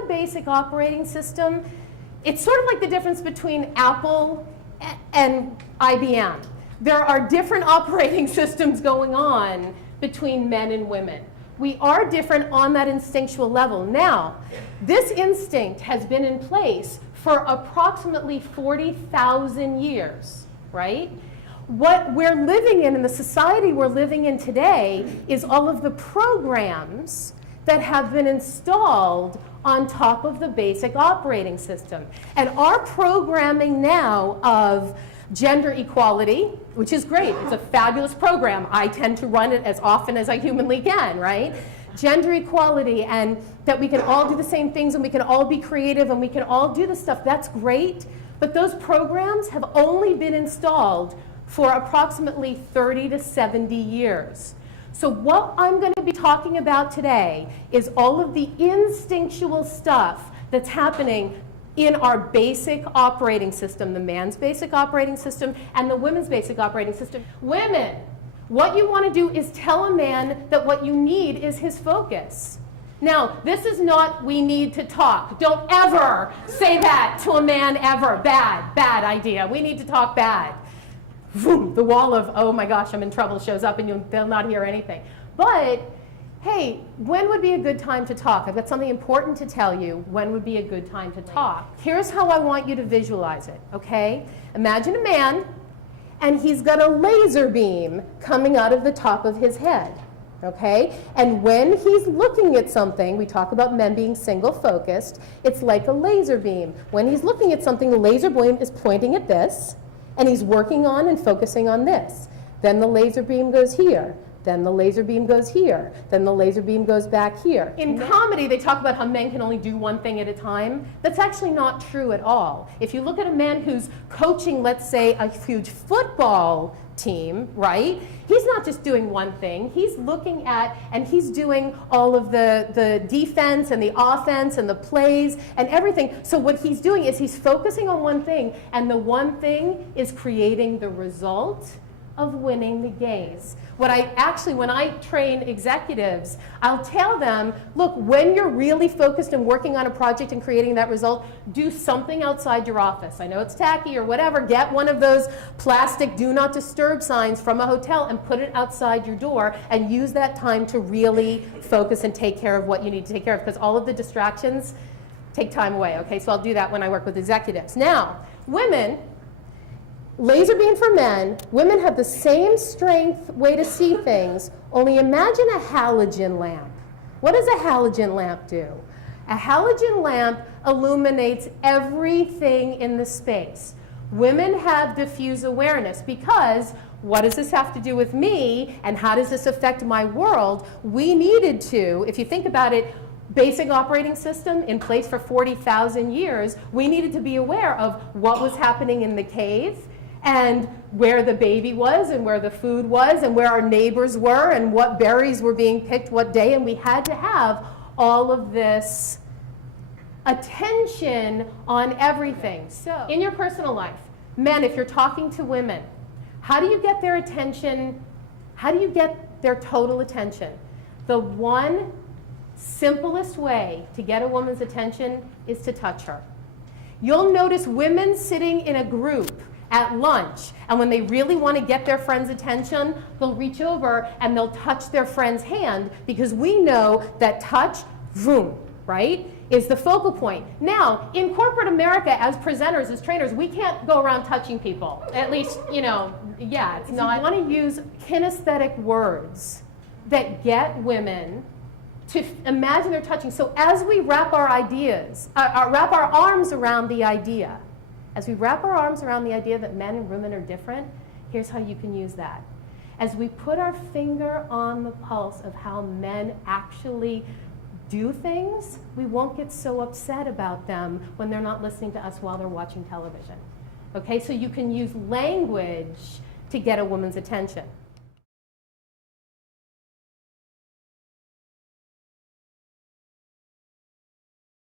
the basic operating system, it's sort of like the difference between Apple and IBM. There are different operating systems going on between men and women. We are different on that instinctual level. Now, this instinct has been in place for approximately 40,000 years, right? What we're living in the society we're living in today is all of the programs that have been installed on top of the basic operating system. And our programming now of gender equality, which is great, it's a fabulous program. I tend to run it as often as I humanly can, right? Gender equality, and that we can all do the same things, and we can all be creative, and we can all do this stuff, that's great. But those programs have only been installed for approximately 30 to 70 years. So what I'm going to be talking about today is all of the instinctual stuff that's happening in our basic operating system, the man's basic operating system and the women's basic operating system. Women, what you want to do is tell a man that what you need is his focus. Now, this is not we need to talk. Don't ever say that to a man ever. Bad, bad idea. We need to talk bad. Boom, the wall of, oh my gosh, I'm in trouble shows up and they'll not hear anything. But hey, when would be a good time to talk? I've got something important to tell you. When would be a good time to talk? Here's how I want you to visualize it, okay? Imagine a man, and he's got a laser beam coming out of the top of his head, okay? And when he's looking at something, we talk about men being single-focused, it's like a laser beam. When he's looking at something, the laser beam is pointing at this, and he's working on and focusing on this. Then the laser beam goes here. Then the laser beam goes here. Then the laser beam goes back here. In comedy, they talk about how men can only do one thing at a time. That's actually not true at all. If you look at a man who's coaching, let's say, a huge football team, right? He's not just doing one thing. He's looking at and he's doing all of the defense and the offense and the plays and everything. So what he's doing is he's focusing on one thing, and the one thing is creating the result of winning the games. When I train executives, I'll tell them, look, when you're really focused and working on a project and creating that result, do something outside your office. I know it's tacky or whatever. Get one of those plastic do not disturb signs from a hotel and put it outside your door and use that time to really focus and take care of what you need to take care of, because all of the distractions take time away, okay? So I'll do that when I work with executives. Now, women, laser beam for men, women have the same strength way to see things, only imagine a halogen lamp. What does a halogen lamp do? A halogen lamp illuminates everything in the space. Women have diffuse awareness because what does this have to do with me and how does this affect my world? We needed to, if you think about it, basic operating system in place for 40,000 years, we needed to be aware of what was happening in the cave, and where the baby was, and where the food was, and where our neighbors were, and what berries were being picked what day, and we had to have all of this attention on everything. So, in your personal life, men, if you're talking to women, how do you get their attention? How do you get their total attention? The one simplest way to get a woman's attention is to touch her. You'll notice women sitting in a group at lunch, and when they really want to get their friend's attention, they'll reach over and they'll touch their friend's hand, because we know that touch, vroom, right, is the focal point. Now, in corporate America, as presenters, as trainers, we can't go around touching people. At least, you know, yeah, it's not. You want to use kinesthetic words that get women to imagine they're touching. So as we wrap our ideas, wrap our arms around the idea, as we wrap our arms around the idea that men and women are different, here's how you can use that. As we put our finger on the pulse of how men actually do things, we won't get so upset about them when they're not listening to us while they're watching television. Okay, so you can use language to get a woman's attention.